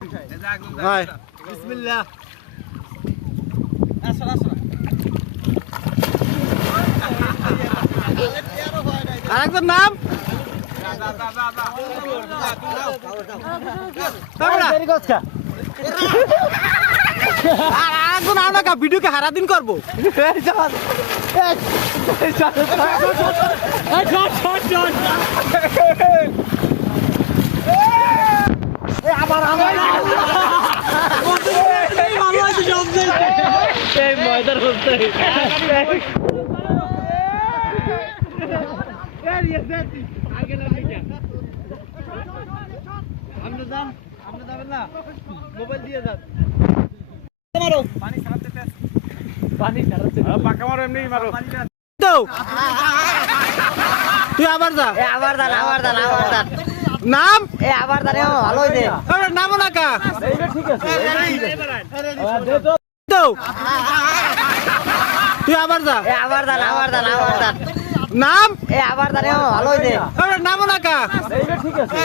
ভাই বিসমিল্লাহ। আরেকজন নাম আরেকজন আমরা ভিডিওকে হারাদিন করবো মোবাইল দিয়ে যান। পাকা মারো এমনি মারো। তুই আবার যা আবার দান নাম আবার দান ভালো হয়েছে নামও না কা ঠিক আছে তুই আবার যা আবার দান নাম আবার দান ভালো হয়েছে নামও না কা ঠিক আছে